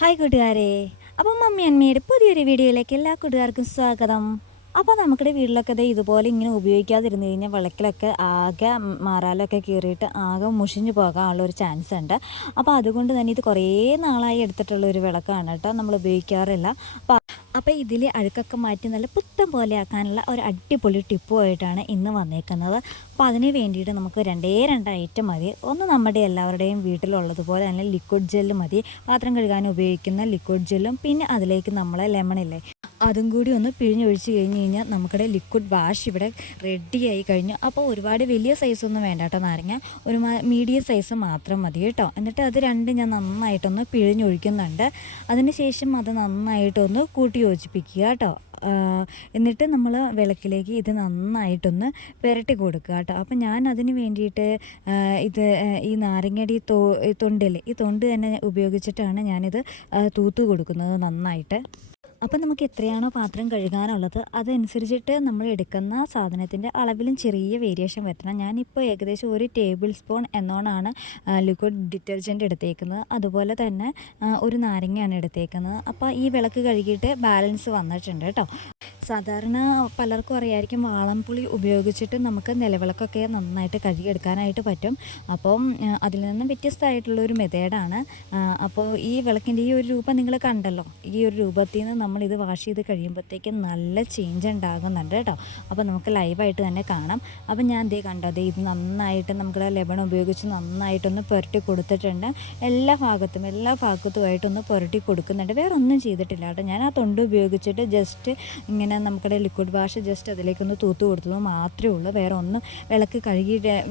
Hi കൂട്ടുകാരെ. അപ്പം mummy അമ്മയുടെ പുതിയൊരു വീഡിയോയിലേക്ക് എല്ലാ കൂട്ടുകാർക്കും സ്വാഗതം. അപ്പോൾ നമ്മുടെ വീട്ടിലൊക്കെ ഇതുപോലെ ഇങ്ങനെ ഉപയോഗിക്കാതിരുന്ന് കഴിഞ്ഞാൽ വിളക്കിലൊക്കെ ആകെ മാറാലൊക്കെ കീറിയിട്ട് ആകെ മുഷിഞ്ഞു പോകാനുള്ളൊരു ചാൻസ് ഉണ്ട്. അപ്പോൾ അതുകൊണ്ട് തന്നെ ഇത് കുറേ നാളായി എടുത്തിട്ടുള്ളൊരു വിളക്കാണ് കേട്ടോ, നമ്മൾ ഉപയോഗിക്കാറില്ല. അപ്പോൾ ഇതിൽ അഴുക്കൊക്കെ മാറ്റി നല്ല പുത്തം പോലെ ആക്കാനുള്ള ഒരു അടിപൊളി ടിപ്പുമായിട്ടാണ് ഇന്ന് വന്നേക്കുന്നത്. അപ്പോൾ അതിന് വേണ്ടിയിട്ട് നമുക്ക് രണ്ട് ഐറ്റം മതി. ഒന്ന് നമ്മുടെ എല്ലാവരുടെയും വീട്ടിലുള്ളതുപോലെ തന്നെ ലിക്വിഡ് ജെല്ല് മതി. പാത്രം കഴുകാൻ ഉപയോഗിക്കുന്ന ലിക്വിഡ് ജെല്ലും പിന്നെ അതിലേക്ക് നമ്മളെ ലെമണില്ലേ അതും കൂടി ഒന്ന് പിഴിഞ്ഞൊഴിച്ച് കഴിഞ്ഞ് കഴിഞ്ഞാൽ നമുക്കിടെ ലിക്വിഡ് വാഷ് ഇവിടെ റെഡിയായി കഴിഞ്ഞു. അപ്പോൾ ഒരുപാട് വലിയ സൈസൊന്നും വേണ്ട കേട്ടോ, നാരങ്ങ ഒരു മീഡിയം സൈസ് മാത്രം മതി കേട്ടോ. എന്നിട്ട് അത് രണ്ടും ഞാൻ നന്നായിട്ടൊന്ന് പിഴിഞ്ഞൊഴിക്കുന്നുണ്ട്. അതിന് ശേഷം അത് നന്നായിട്ടൊന്ന് കൂട്ടി യോജിപ്പിക്കുക കേട്ടോ. എന്നിട്ട് നമ്മൾ വിളക്കിലേക്ക് ഇത് നന്നായിട്ടൊന്ന് പുരട്ടി കൊടുക്കുക കേട്ടോ. അപ്പം ഞാൻ അതിന് വേണ്ടിയിട്ട് ഈ നാരങ്ങയുടെ തൊണ്ടില്ലേ, ഈ തൊണ്ട് തന്നെ ഉപയോഗിച്ചിട്ടാണ് ഞാനിത് തൂത്ത് കൊടുക്കുന്നത് നന്നായിട്ട്. അപ്പം നമുക്ക് എത്രയാണോ പാത്രം കഴുകാനുള്ളത് അതനുസരിച്ചിട്ട് നമ്മൾ എടുക്കുന്ന സാധനത്തിൻ്റെ അളവിലും ചെറിയ വേരിയേഷൻ വരുത്തണം. ഞാനിപ്പോൾ ഏകദേശം 1 ടേബിൾ സ്പൂൺ എന്നോണാണ് ലിക്വിഡ് ഡിറ്റർജൻറ്റ് എടുത്തേക്കുന്നത്. അതുപോലെ തന്നെ ഒരു നാരങ്ങയാണ് എടുത്തേക്കുന്നത്. അപ്പോൾ ഈ വിളക്ക് കഴുകിയിട്ട് ബാലൻസ് വന്നിട്ടുണ്ട് കേട്ടോ. സാധാരണ പലർക്കും അറിയായിരിക്കും, വാളംപുളി ഉപയോഗിച്ചിട്ട് നമുക്ക് നിലവിളക്കൊക്കെ നന്നായിട്ട് കഴുകിയെടുക്കാനായിട്ട് പറ്റും. അപ്പം അതിൽ നിന്നും വ്യത്യസ്തമായിട്ടുള്ളൊരു മെത്തേഡാണ്. അപ്പോൾ ഈ വിളക്കിൻ്റെ ഈ ഒരു രൂപം നിങ്ങൾ കണ്ടല്ലോ, ഈ ഒരു രൂപത്തിൽ നിന്ന് നമ്മളിത് വാഷ് ചെയ്ത് കഴിയുമ്പോഴത്തേക്കും നല്ല ചേഞ്ച് ഉണ്ടാകുന്നുണ്ട് കേട്ടോ. അപ്പോൾ നമുക്ക് ലൈവായിട്ട് തന്നെ കാണാം. അപ്പം ഞാൻ കണ്ടോ, ഇത് നന്നായിട്ട് നമുക്ക് ലെമൺ ഉപയോഗിച്ച് നന്നായിട്ടൊന്ന് പുരട്ടി കൊടുത്തിട്ടുണ്ട്. എല്ലാ ഭാഗത്തുമായിട്ടൊന്ന് പുരട്ടി കൊടുക്കുന്നുണ്ട്. വേറെ ഒന്നും ചെയ്തിട്ടില്ല കേട്ടോ. ഞാൻ ആ തൊണ്ട് ഉപയോഗിച്ചിട്ട് ജസ്റ്റ് ഇങ്ങനെ നമുക്കിടെ ലിക്വിഡ് വാഷ് ജസ്റ്റ് അതിലേക്കൊന്ന് തൂത്ത് കൊടുത്തത് മാത്രമേ ഉള്ളൂ. വേറെ ഒന്നും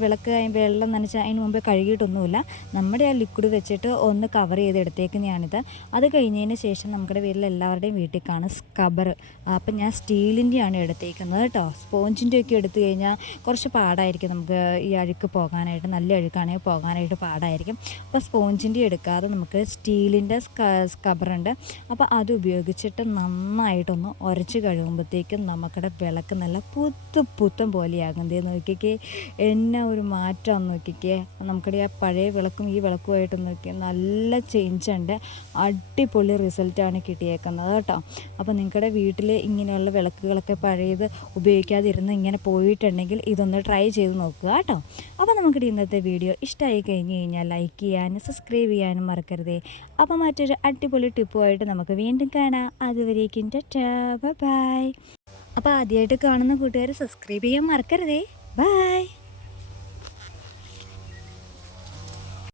വിളക്ക് വെള്ളം നനച്ച് അതിന് മുമ്പേ കഴുകിയിട്ടൊന്നുമില്ല. നമ്മുടെ ആ ലിക്വിഡ് വെച്ചിട്ട് ഒന്ന് കവർ ചെയ്തെടുത്തേക്കുന്നതാണിത്. അത് കഴിഞ്ഞതിന് ശേഷം നമ്മുടെ വീട്ടിൽ എല്ലാവരുടെയും വീട്ടിൽ കാണും സ്ക്രബ്ബർ. അപ്പം ഞാൻ സ്റ്റീലിൻ്റെയാണ് എടുത്തേക്കുന്നത് കേട്ടോ. സ്പോഞ്ചിൻ്റെ ഒക്കെ എടുത്തു കഴിഞ്ഞാൽ കുറച്ച് പാടായിരിക്കും നമുക്ക് ഈ അഴുക്ക് പോകാനായിട്ട്. നല്ല അഴുക്കാണെങ്കിൽ പോകാനായിട്ട് പാടായിരിക്കും. അപ്പോൾ സ്പോഞ്ചിൻ്റെ എടുക്കാതെ നമുക്ക് സ്റ്റീലിൻ്റെ സ്ക്രബ്ബറുണ്ട്. അപ്പോൾ അത് ഉപയോഗിച്ചിട്ട് നന്നായിട്ടൊന്ന് ഉരച്ച് കഴിയുമ്പോഴത്തേക്കും നമുക്കിടെ വിളക്ക് നല്ല പുത്തം പോലെയാകും. നോക്കിക്കേ എന്നാ ഒരു മാറ്റം നോക്കിക്കേ. നമുക്കിടെ ആ പഴയ വിളക്കും ഈ വിളക്കുമായിട്ട് നോക്കിയാൽ നല്ല ചേഞ്ച് ഉണ്ട്. അടിപൊളി റിസൾട്ടാണ് കിട്ടിയേക്കുന്നത് കേട്ടോ. അപ്പോൾ നിങ്ങളുടെ വീട്ടിൽ ഇങ്ങനെയുള്ള വിളക്കുകളൊക്കെ പഴയത് ഉപയോഗിക്കാതിരുന്ന് ഇങ്ങനെ പോയിട്ടുണ്ടെങ്കിൽ ഇതൊന്ന് ട്രൈ ചെയ്ത് നോക്കുക കേട്ടോ. അപ്പോൾ നമുക്കിടെ ഇന്നത്തെ വീഡിയോ ഇഷ്ടമായി കഴിഞ്ഞ് കഴിഞ്ഞാൽ ലൈക്ക് ചെയ്യാനും സബ്സ്ക്രൈബ് ചെയ്യാനും മറക്കരുതേ. അപ്പോൾ മറ്റൊരു അടിപൊളി ടിപ്പുമായിട്ട് നമുക്ക് വീണ്ടും കാണാം. അതുവരേക്കും ടാറ്റാ, ബൈ. അപ്പോൾ ആദ്യമായിട്ട് കാണുന്ന കൂട്ടുകാർ സബ്സ്ക്രൈബ് ചെയ്യാൻ മറക്കരുതേ. ബൈ.